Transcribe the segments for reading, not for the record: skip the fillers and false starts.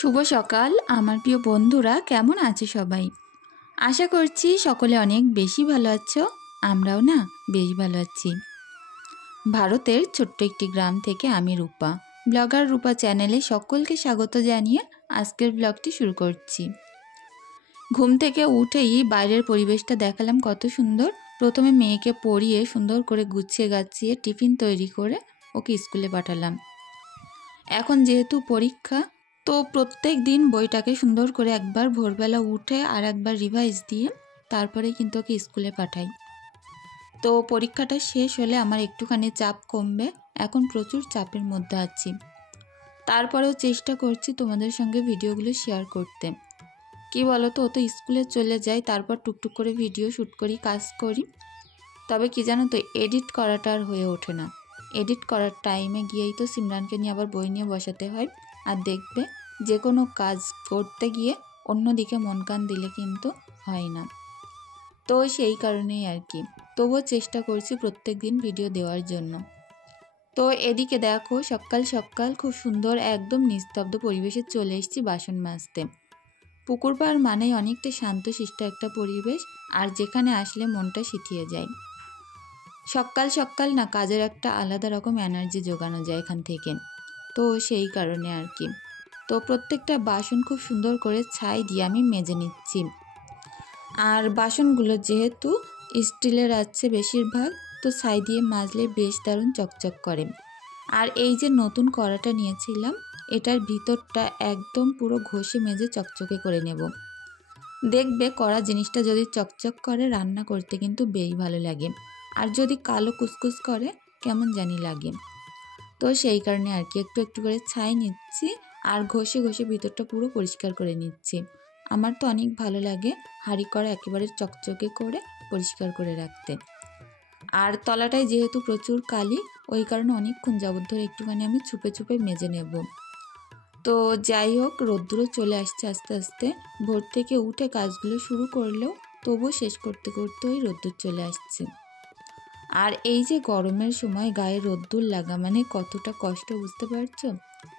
শুভ সকাল আমার প্রিয় বন্ধুরা, কেমন আছো সবাই? আশা করছি সকলে অনেক বেশি ভালো আছো। আমরাও না বেশ ভালো আছি। ভারতের ছোট্ট একটি গ্রাম থেকে আমি রূপা, ব্লগার রূপা চ্যানেলে সকলকে স্বাগত জানিয়ে আজকের ব্লগটি শুরু করছি। ঘুম থেকে উঠেই বাইরের পরিবেশটা দেখালাম কত সুন্দর। প্রথমে মেয়েকে পড়িয়ে সুন্দর করে গুছিয়ে গাছিয়ে টিফিন তৈরি করে ওকে স্কুলে পাঠালাম। এখন যেহেতু পরীক্ষা, তো প্রত্যেক দিন বইটাকে সুন্দর করে একবার ভোরবেলা উঠে আর একবার রিভাইজ দিয়ে তারপরে কিন্তু ওকে স্কুলে পাঠাই। তো পরীক্ষাটা শেষ হলে আমার একটুখানি চাপ কমবে, এখন প্রচুর চাপের মধ্যে আছি। তারপরেও চেষ্টা করছি তোমাদের সঙ্গে ভিডিওগুলো শেয়ার করতে। কি বলো তো, ও তো স্কুলে চলে যায়, তারপর টুকটুক করে ভিডিও শ্যুট করি, কাজ করি। তবে কি জানো তো, এডিট করাটা আর হয়ে ওঠে না। এডিট করার টাইমে গিয়েই তো সিমরানকে নিয়ে আবার বই নিয়ে বসাতে হয়। আর দেখবে যে কোনো কাজ করতে গিয়ে অন্যদিকে মন কান দিলে কিন্তু হয় না। তো সেই কারণেই আর কি, তবুও চেষ্টা করছি প্রত্যেক দিন ভিডিও দেওয়ার জন্য। তো এদিকে দেখো, সকাল সকাল খুব সুন্দর একদম নিস্তব্ধ পরিবেশে চলে এসেছি বাসন মাজতে। পুকুর পাড় মানেই অনেকটা শান্তশিষ্ট একটা পরিবেশ, আর যেখানে আসলে মনটা শিথিয়ে যায়। সকাল সকাল না কাজের একটা আলাদা রকম এনার্জি জোগানো যায় এখান থেকে। তো সেই কারণে আর কি, তো প্রত্যেকটা বাসন খুব সুন্দর করে ছাই দিয়ে আমি মেজে নিচ্ছি। আর বাসনগুলো যেহেতু স্টিলের আছে বেশিরভাগ, তো ছাই দিয়ে মাজলে বেশ দারুণ চকচক করে। আর এই যে নতুন কড়াটা নিয়েছিলাম, এটার ভিতরটা একদম পুরো ঘষে মেজে চকচকে করে নেব। দেখবে কড়া জিনিসটা যদি চকচক করে রান্না করতে কিন্তু বেশ ভালো লাগে, আর যদি কালো কুসকুস করে কেমন জানি লাগে। তো সেই কারণে আর কি একটু একটু করে ছাই নিচ্ছি আর ঘষে ঘষে ভিতরটা পুরো পরিষ্কার করে নিচ্ছি। আমার তো অনেক ভালো লাগে হাঁড়ি কড়া একেবারে চকচকে করে পরিষ্কার করে রাখতে। আর তলাটায় যেহেতু প্রচুর কালি, ওই কারণে অনেকক্ষণ যাবত ধরে একটুখানি আমি ছুপে ছুপে মেজে নেব। তো যাই হোক, রোদ্দুরও চলে আসছে আস্তে আস্তে। ভোর থেকে উঠে কাজগুলো শুরু করলেও তবুও শেষ করতে করতে ওই রোদ্দুর চলে আসছে। আর এই যে গরমের সময় গায়ে রোদ্দুর লাগা মানে কতটা কষ্ট, বুঝতে পারছো?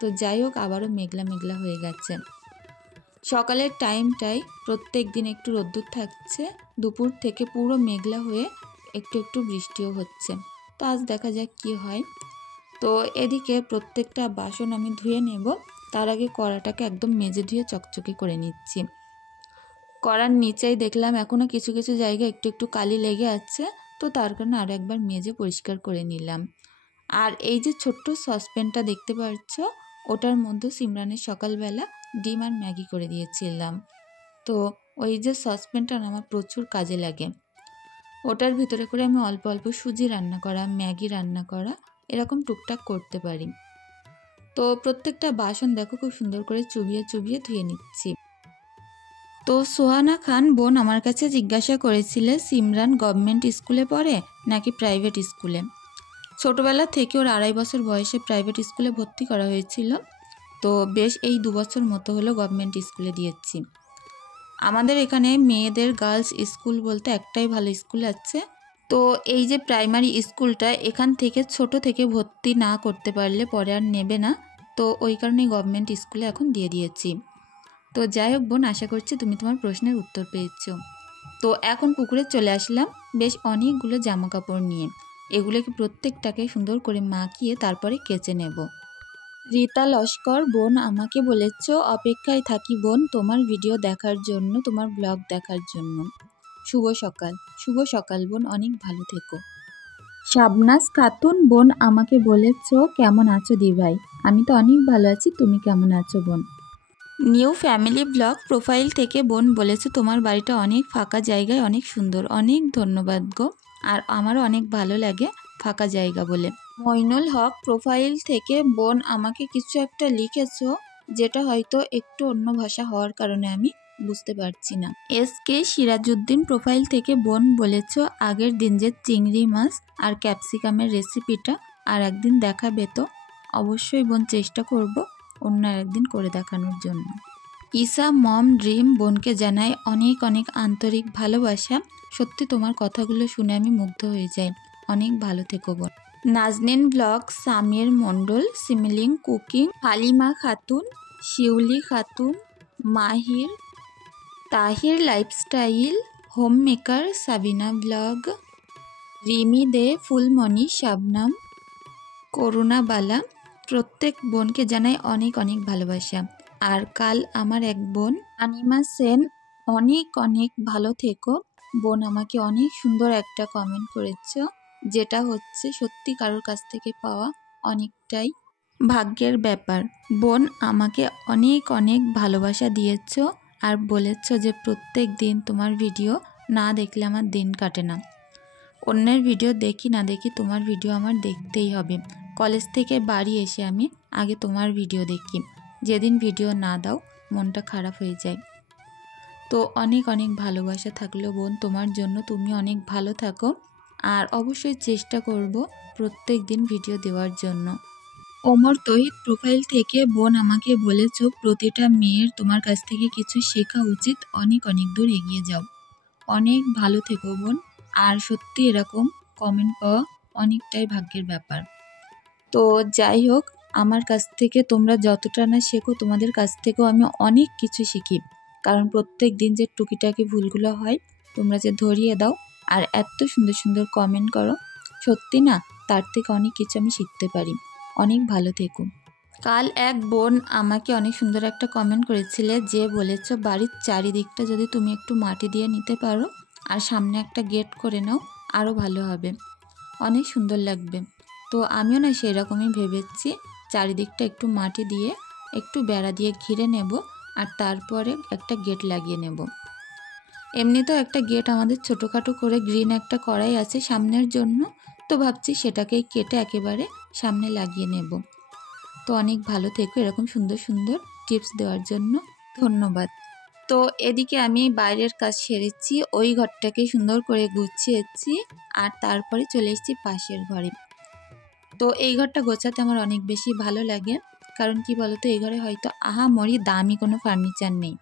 তো যাই হোক, আবারও মেঘলা মেঘলা হয়ে গেছে। সকালের টাইমটাই প্রত্যেক দিন একটু রোদ্দুর থাকছে, দুপুর থেকে পুরো মেঘলা হয়ে একটু একটু বৃষ্টিও হচ্ছে। তো আজ দেখা যাক কি হয়। তো এদিকে প্রত্যেকটা বাসন আমি ধুয়ে নেব, তার আগে কড়াটাকে একদম মেজে ধুয়ে চকচকে করে নিচ্ছি। কড়ার নিচেই দেখলাম এখনও কিছু কিছু জায়গায় একটু একটু কালি লেগে আছে, তো তার কারণে আরও একবার মেজে পরিষ্কার করে নিলাম। আর এই যে ছোট্ট সসপ্যানটা দেখতে পাচ্ছ, ওটার মধ্যে সিমরানের সকালবেলা ডিম আর ম্যাগি করে দিয়েছিলাম। তো ওই যে সসপ্যানটা আমার প্রচুর কাজে লাগে। ওটার ভিতরে করে আমি অল্প অল্প সুজি রান্না করা, ম্যাগি রান্না করা এরকম টুকটাক করতে পারি। তো প্রত্যেকটা বাসন দেখো খুব সুন্দর করে চুবিয়ে চুবিয়ে ধুয়ে নিচ্ছি। তো সোহানা খান বোন আমার কাছে জিজ্ঞাসা করেছিলে সিমরান গভর্নমেন্ট স্কুলে পড়ে নাকি প্রাইভেট স্কুলে। ছোটোবেলা থেকে ওর 2.5 বছর বয়সে প্রাইভেট স্কুলে ভর্তি করা হয়েছিল। তো বেশ এই 2 বছর মতো হলো গভর্নমেন্ট স্কুলে দিয়েছি। আমাদের এখানে মেয়েদের গার্লস স্কুল বলতে একটাই ভালো স্কুল আছে। তো এই যে প্রাইমারি স্কুলটা, এখান থেকে ছোট থেকে ভর্তি না করতে পারলে পরে আর নেবে না। তো ওই কারণেই গভর্নমেন্ট স্কুলে এখন দিয়ে দিয়েছি। তো যাই হোক বোন, আশা করছি তুমি তোমার প্রশ্নের উত্তর পেয়েছো। তো এখন পুকুরে চলে আসলাম বেশ অনেকগুলো জামা কাপড় নিয়ে। এগুলোকে প্রত্যেকটাকে সুন্দর করে মাখিয়ে তারপরে কেচে নেব। রীতা লস্কর বোন আমাকে বলেছ, অপেক্ষায় থাকি বোন তোমার ভিডিও দেখার জন্য, তোমার ব্লগ দেখার জন্য। শুভ সকাল। শুভ সকাল বোন, অনেক ভালো থেকো। শাবনাজ খাতুন বোন আমাকে বলেছ, কেমন আছো দিভাই? আমি তো অনেক ভালো আছি, তুমি কেমন আছো বোন? নিউ ফ্যামিলি ব্লগ প্রোফাইল থেকে বোন বলেছে, তোমার বাড়িটা অনেক ফাঁকা জায়গায় অনেক সুন্দর। অনেক ধন্যবাদ গো, আর আমারও অনেক ভালো লাগে ফাঁকা জায়গা বলে। মইনুল হক প্রোফাইল থেকে বোন আমাকে কিছু একটা লিখেছো, যেটা হয়তো একটু অন্য ভাষা হওয়ার কারণে আমি বুঝতে পারছি না। এসকে সিরাজউদ্দিন প্রোফাইল থেকে বোন বলেছ, আগের দিন যে চিংড়ি মাছ আর ক্যাপসিকামের রেসিপিটা আর একদিন দেখাবে তো? অবশ্যই বোন, চেষ্টা করব অন্য একদিন করে দেখানোর জন্য। ঈশা মম ড্রিম বোনকে জানাই অনেক অনেক আন্তরিক ভালোবাসা। সত্যি তোমার কথাগুলো শুনে আমি মুগ্ধ হয়ে যাই। অনেক ভালো থেকো বোন। Nazneen blog, Samir Mondal, smiling cooking, Halima Khatun, Shiuli Khatun, Mahir, Tahir lifestyle, homemaker, Sabina blog, Rimi De, Phulmoni, Shabnam, Karuna Bala. প্রত্যেক বোনকে জানাই অনেক অনেক ভালোবাসা। আর কাল আমার এক বোন আনিমা সেন, অনেক অনেক ভালো থেকো বোন, আমাকে অনেক সুন্দর একটা কমেন্ট করেছ, যেটা হচ্ছে সত্যি কারোর কাছ থেকে পাওয়া অনেকটাই ভাগ্যের ব্যাপার। বোন আমাকে অনেক অনেক ভালোবাসা দিয়েছ আর বলেছ যে প্রত্যেক দিন তোমার ভিডিও না দেখলে আমার দিন কাটে না। অন্যের ভিডিও দেখি না দেখি তোমার ভিডিও আমার দেখতেই হবে। কলেজ থেকে বাড়ি এসে আমি আগে তোমার ভিডিও দেখি, যেদিন ভিডিও না দাও মনটা খারাপ হয়ে যায়। তো অনেক অনেক ভালোবাসা থাকলো বোন তোমার জন্য, তুমি অনেক ভালো থাকো আর অবশ্যই চেষ্টা করব প্রত্যেক দিন ভিডিও দেওয়ার জন্য। ওমর তহিদ প্রোফাইল থেকে বোন আমাকে বলেছ প্রতিটা মেয়ের তোমার কাছ থেকে কিছু শেখা উচিত, অনেক অনেক দূর এগিয়ে যাও। অনেক ভালো থেকো বোন। আর সত্যি এরকম কমেন্ট পাওয়া অনেকটাই ভাগ্যের ব্যাপার। তো যাই হোক, আমার কাছ থেকে তোমরা যতটা না শেখো, তোমাদের কাছ থেকেও আমি অনেক কিছু শিখি। কারণ প্রত্যেক দিন যে টুকিটাকি ভুলগুলো হয় তোমরা যে ধরিয়ে দাও আর এত সুন্দর সুন্দর কমেন্ট করো, সত্যি না তার থেকে অনেক কিছু আমি শিখতে পারি। অনেক ভালো থেকো। কাল এক বোন আমাকে অনেক সুন্দর একটা কমেন্ট করেছিলে, যে বলেছ বাড়ির চারিদিকটা যদি তুমি একটু মাটি দিয়ে নিতে পারো আর সামনে একটা গেট করে নাও আরও ভালো হবে, অনেক সুন্দর লাগবে। তো আমিও না সেই রকমই ভেবেছি, চারিদিকটা একটু মাটি দিয়ে একটু বেড়া দিয়ে ঘিরে নেব আর তারপরে একটা গেট লাগিয়ে নেব। এমনিতেও একটা গেট আমাদের ছোটোখাটো করে গ্রিন একটা করাই আছে সামনের জন্য, তো ভাবছি সেটাকেই কেটে একেবারে সামনে লাগিয়ে নেব। তো অনেক ভালো থেকো, এরকম সুন্দর সুন্দর টিপস দেওয়ার জন্য ধন্যবাদ। তো এদিকে আমি বাইরের কাজ সেরেছি, ওই ঘরটাকে সুন্দর করে গুছিয়েছি আর তারপরে চলে এসেছি পাশের ঘরে। তো এই ঘরটা গোছাতে আমার অনেক বেশি ভালো লাগে, কারণ কি বলতো, এই ঘরে হয়তো আহামরি দামি কোনো ফার্নিচার নেই,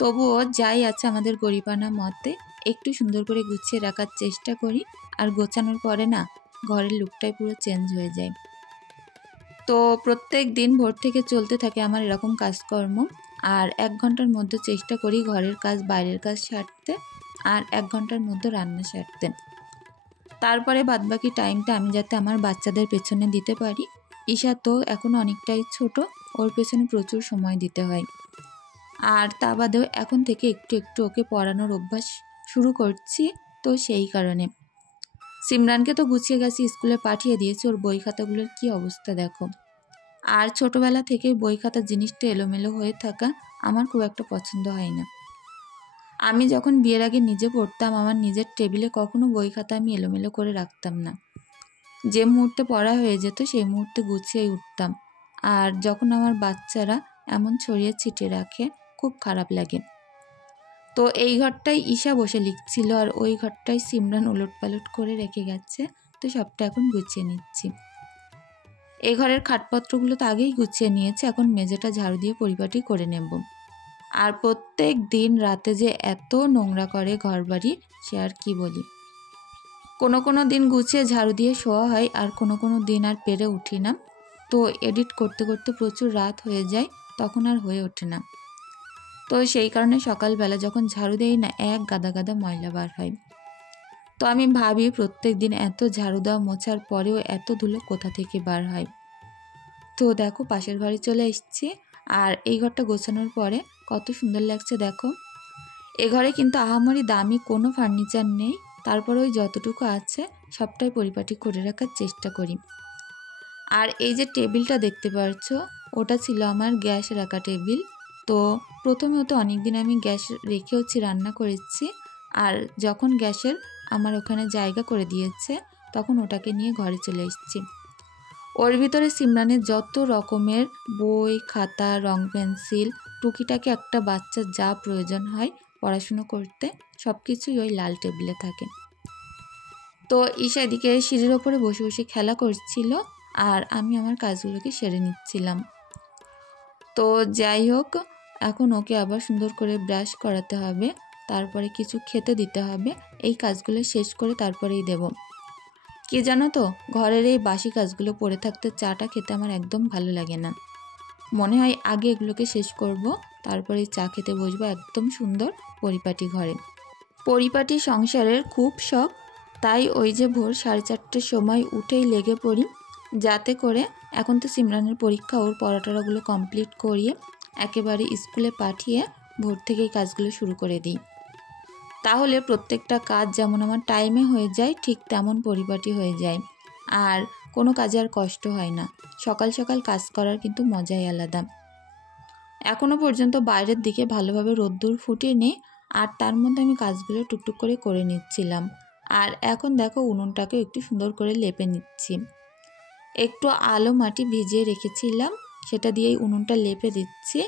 তবুও যাই আছে আমাদের গরিবানা মতে একটু সুন্দর করে গুছিয়ে রাখার চেষ্টা করি। আর গোছানোর পরে না ঘরের লুকটাই পুরো চেঞ্জ হয়ে যায়। তো প্রত্যেক দিন ভোর থেকে চলতে থাকে আমার এরকম কাজকর্ম, আর 1 ঘন্টার মধ্যে চেষ্টা করি ঘরের কাজ বাইরের কাজ সারতে, আর 1 ঘন্টার মধ্যে রান্না সারতে। তারপরে বাদবাকি টাইমটা আমি যাতে আমার বাচ্চাদের পেছনে দিতে পারি। ঈশা তো এখন অনেকটাই ছোট, ওর পেছনে প্রচুর সময় দিতে হয়। আর তা বাদেও এখন থেকে একটু একটু ওকে পড়ানোর অভ্যাস শুরু করছি। তো সেই কারণে সিমরানকে তো গুছিয়ে গেছি, স্কুলে পাঠিয়ে দিয়েছি, ওর বই খাতাগুলোর কী অবস্থা দেখো। আর ছোটোবেলা থেকেই বই খাতার জিনিসটা এলোমেলো হয়ে থাকা আমার খুব একটা পছন্দ হয় না। আমি যখন বিয়ের আগে নিজে পড়তাম, আমার নিজের টেবিলে কখনো বই খাতা আমি এলোমেলো করে রাখতাম না। যে মুহূর্তে পড়া হয়ে যেত সেই মুহূর্তে গুছিয়েই উঠতাম। আর যখন আমার বাচ্চারা এমন ছড়িয়ে ছিটিয়ে রাখে খুব খারাপ লাগে। তো এই ঘরটায় ঈশা বসে লিখছিল আর ওই ঘরটায় সিমরান ওলটপালট করে রেখে গেছে, তো সবটা এখন গুছিয়ে নিচ্ছি। এই ঘরের খাটপত্রগুলো তো আগেই গুছিয়ে নিয়েছে, এখন মেঝেটা ঝাড়ু দিয়ে পরিপাটি করে নেব। আর প্রত্যেক দিন রাতে যে এত নোংরা করে ঘরবাড়ি, সে আর কি বলি। কোনো কোনো দিন গুছিয়ে ঝাড়ু দিয়ে শোয়া হয় আর কোনো কোনো দিন আর পেরে উঠি না। তো এডিট করতে করতে প্রচুর রাত হয়ে যায়, তখন আর হয়ে ওঠে না। তো সেই কারণে সকালবেলা যখন ঝাড়ু দেই না, এক গাদা গাদা ময়লা বার হয়। তো আমি ভাবি প্রত্যেক দিন এত ঝাড়ু দেওয়া মোছার পরেও এত ধুলো কোথা থেকে বার হয়। তো দেখো পাশের ঘরে চলে এসেছি, আর এই ঘরটা গোছানোর পরে কত সুন্দর লাগছে দেখো। এ ঘরে কিন্তু আহামরি দামি কোনো ফার্নিচার নেই, তারপরে ওই যতটুকু আছে সবটাই পরিপাটি করে রাখার চেষ্টা করি। আর এই যে টেবিলটা দেখতে পাচ্ছ, ওটা ছিল আমার গ্যাস রাখা টেবিল। তো প্রথমে তো অনেক দিন আমি গ্যাস রেখেওছি, রান্না করেছি, আর যখন গ্যাসের আমার ওখানে জায়গা করে দিয়েছে তখন ওটাকে নিয়ে ঘরে চলে এসেছি। ওর ভিতরে সিমরানের যত রকমের বই খাতা রং পেন্সিল টুকিটাকি একটা বাচ্চার যা প্রয়োজন হয় পড়াশুনো করতে সব কিছুই ওই লাল টেবিলে থাকে। তো ঈশা এদিকে সিঁড়ির ওপরে বসে বসে খেলা করছিল আর আমি আমার কাজগুলোকে সেরে নিচ্ছিলাম। তো যাই হোক, এখন ওকে আবার সুন্দর করে ব্রাশ করাতে হবে, তারপরে কিছু খেতে দিতে হবে। এই কাজগুলো শেষ করে তারপরেই দেব। কি জানো তো, ঘরের এই বাসি কাজগুলো পড়ে থাকতে চাটা খেতে আমার একদম ভালো লাগে না। মনে হয় আগে এগুলোকে শেষ করব, তারপরে চা খেতে বসবো একদম সুন্দর পরিপাটি ঘরে। পরিপাটি সংসারের খুব শখ, তাই ওই যে ভোর 4:30টার সময় উঠেই লেগে পড়ি, যাতে করে এখন তো সিমরানের পরীক্ষা, ওর পড়াটরাগুলো কমপ্লিট করিয়ে একেবারে স্কুলে পাঠিয়ে ভোর থেকেই কাজগুলো শুরু করে দিই। তাহলে প্রত্যেকটা কাজ যেমন আমার টাইমে হয়ে যায়, ঠিক তেমন পরিপাটি হয়ে যায়, আর কোনো কাজে আর কষ্ট হয় না। সকাল সকাল কাজ করার কিন্তু মজাই আলাদা। এখনও পর্যন্ত বাইরের দিকে ভালোভাবে রোদ্দুর ফুটেনি, আর তার মধ্যে আমি কাজগুলো টুকটুক করে নিচ্ছিলাম। আর এখন দেখো উনুনটাকে একটু সুন্দর করে লেপে নিচ্ছি। একটু আলো মাটি ভিজিয়ে রেখেছিলাম, সেটা দিয়েই উনুনটা লেপে দিচ্ছি।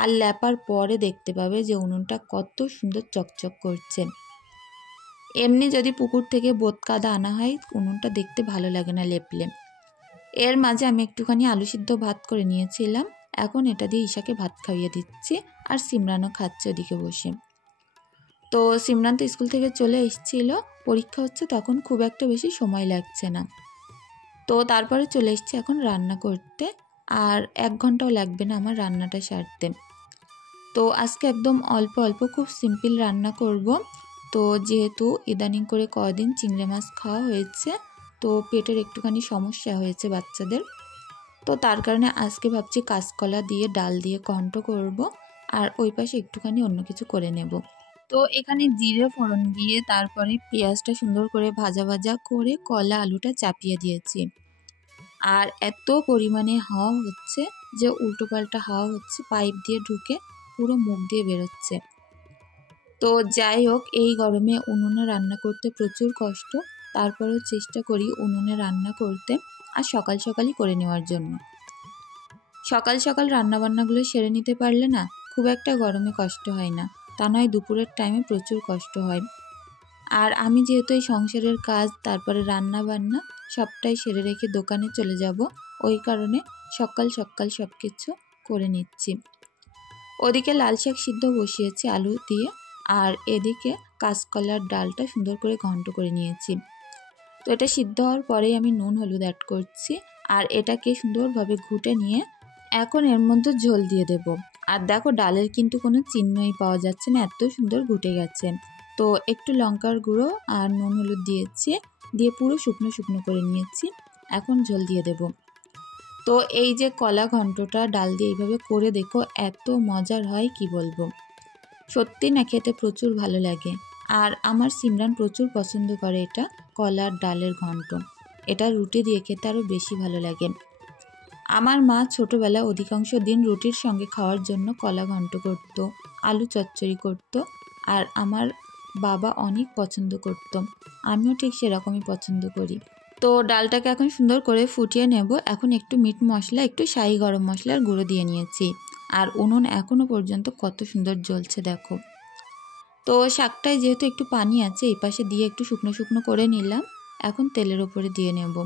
আর লেপার পরে দেখতে পাবে যে উনুনটা কত সুন্দর চকচক করছে। এমনি যদি পুকুর থেকে বোত কাদা আনা হয়, উনুনটা দেখতে ভালো লাগে না লেপলে। এর মাঝে আমি একটুখানি আলু সিদ্ধ ভাত করে নিয়েছিলাম, এখন এটা দিয়ে ঈশাকে ভাত খাইয়ে দিচ্ছি, আর সিমরানও খাচ্ছে ওদিকে বসে। তো সিমরান তো স্কুল থেকে চলে এসেছিল, পরীক্ষা হচ্ছে তখন খুব একটা বেশি সময় লাগছে না। তো তারপরে চলে এসেছি এখন রান্না করতে, আর 1 ঘন্টাও লাগবে না আমার রান্নাটা সারতে। তো আজকে একদম অল্প অল্প খুব সিম্পল রান্না করব। তো যেহেতু ইদানিং করে কদিন চিংড়ি মাছ খাওয়া হয়েছে, তো পেটের একটুখানি সমস্যা হয়েছে বাচ্চাদের, তো তার কারণে আজকে ভাবছি কাঁচকলা দিয়ে ডাল দিয়ে ঘন্ট করব, আর ওই পাশে একটুখানি অন্য কিছু করে নেব। তো এখানে জিরে ফোড়ন দিয়ে তারপরে পেঁয়াজটা সুন্দর করে ভাজা ভাজা করে কলা আলুটা চাপিয়ে দিয়েছি। আর এত পরিমাণে হাওয়া হচ্ছে যে উল্টোপাল্টা হাওয়া হচ্ছে, পাইপ দিয়ে ঢুকে পুরো মুখ দিয়ে বেরোচ্ছে। তো যাই হোক, এই গরমে উনুনে রান্না করতে প্রচুর কষ্ট, তারপরেও চেষ্টা করি উনুনে রান্না করতে, আর সকাল সকালই করে নেওয়ার জন্য। সকাল সকাল রান্নাবান্নাগুলো সেরে নিতে পারলে না খুব একটা গরমে কষ্ট হয় না, তা নয় দুপুরের টাইমে প্রচুর কষ্ট হয়। আর আমি যেহেতু এই সংসারের কাজ তারপরে রান্না বান্না সবটাই সেরে রেখে দোকানে চলে যাব, ওই কারণে সকাল সকাল সব কিছু করে নিচ্ছি। ওদিকে লাল শাক সিদ্ধ বসিয়েছি আলু দিয়ে, আর এদিকে কাঁচকলার ডালটা সুন্দর করে ঘন্ট করে নিয়েছি। তো এটা সিদ্ধ হওয়ার পরেই আমি নুন হলুদ অ্যাড করছি, আর এটাকে সুন্দরভাবে ঘুটে নিয়ে এখন এর মধ্যে ঝোল দিয়ে দেব। আর দেখো ডালের কিন্তু কোনো চিহ্নই পাওয়া যাচ্ছে না, এত সুন্দর ঘুটে গেছে। তো একটু লঙ্কার গুঁড়ো আর নুন হলুদ দিয়েছি, দিয়ে পুরো শুকনো শুকনো করে নিয়েছি। এখন ঝোল দিয়ে দেব। তো এই যে কলা ঘন্টটা ডাল দিয়ে এইভাবে করে দেখো, এত মজার হয় কি বলবো। সত্যি না খেতে প্রচুর ভালো লাগে, আর আমার সিমরান প্রচুর পছন্দ করে এটা কলার ডালের ঘন্ট। এটা রুটি দিয়ে খেতে আরও বেশি ভালো লাগে। আমার মা ছোটোবেলায় অধিকাংশ দিন রুটির সঙ্গে খাওয়ার জন্য কলা ঘন্ট করতো, আলু চচ্চড়ি করতো, আর আমার বাবা অনেক পছন্দ করতো, আমিও ঠিক সেরকমই পছন্দ করি। তো ডালটাকে এখন সুন্দর করে ফুটিয়ে নেব। এখন একটু মিট মশলা, একটু শাহি গরম মশলার গুঁড়ো দিয়ে নিয়েছি, আর উনুন এখনও পর্যন্ত কত সুন্দর জ্বলছে দেখো। তো শাকটায় যেহেতু একটু পানি আছে, এই পাশে দিয়ে একটু শুকনো শুকনো করে নিলাম, এখন তেলের ওপরে দিয়ে নেব।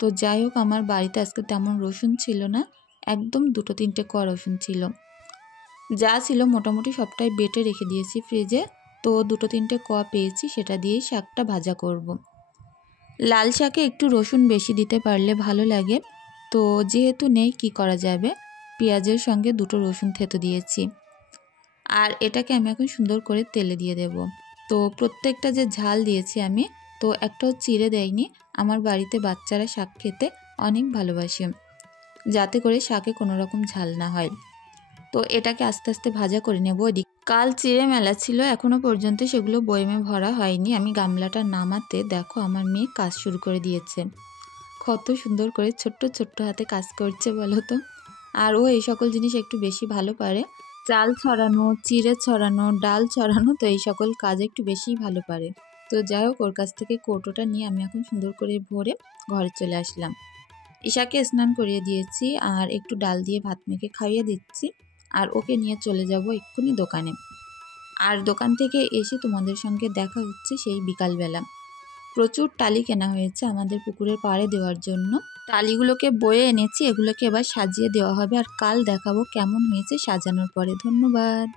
তো যাই হোক, আমার বাড়িতে আজকে তেমন রসুন ছিল না, একদম 2-3টে কোয়া রসুন ছিল, যা ছিল মোটামুটি সবটাই বেটে রেখে দিয়েছি ফ্রিজে। তো 2-3টে কোয়া পেয়েছি, সেটা দিয়েই শাকটা ভাজা করব। লাল শাকে একটু রসুন বেশি দিতে পারলে ভালো লাগে, তো যেহেতু নেই কি করা যাবে, পেঁয়াজের সঙ্গে 2টো রসুন থেতো দিয়েছি। আর এটাকে আমি এখন সুন্দর করে তেলে দিয়ে দেব। তো প্রত্যেকটা যে ঝাল দিয়েছি আমি, তো একটাও চিড়ে দেয়নি। আমার বাড়িতে বাচ্চারা শাক খেতে অনেক ভালোবাসে, যাতে করে শাকে কোনো রকম ঝাল না হয়। তো এটাকে আস্তে আস্তে ভাজা করে নেব। কাল চিড়ে মেলা ছিল, এখনও পর্যন্ত সেগুলো বয়মে ভরা হয়নি। আমি গামলাটা নামাতে দেখো আমার মেয়ে কাজ শুরু করে দিয়েছে। কত সুন্দর করে ছোট্ট ছোট্ট হাতে কাজ করছে বলো তো। আর ও এই সকল জিনিস একটু বেশি ভালো পারে, চাল ছড়ানো, চিড়ে ছড়ানো, ডাল ছড়ানো, তো এই সকল কাজ একটু বেশিই ভালো পারে। তো যাই হোক, ওর কাছ থেকে কৌটোটা নিয়ে আমি এখন সুন্দর করে ভরে ঘরে চলে আসলাম। ঈশাকে স্নান করিয়ে দিয়েছি, আর একটু ডাল দিয়ে ভাত মেখে খাইয়ে দিচ্ছি, আর ওকে নিয়ে চলে যাব এক্ষুনি দোকানে। আর দোকান থেকে এসে তোমাদের সঙ্গে দেখা হচ্ছে সেই বিকালবেলা। প্রচুর টালি কেনা হয়েছে আমাদের পুকুরের পাড়ে দেওয়ার জন্য। টালিগুলোকে বয়ে এনেছি, এগুলোকে এবার সাজিয়ে দেওয়া হবে, আর কাল দেখাবো কেমন হয়েছে সাজানোর পরে। ধন্যবাদ।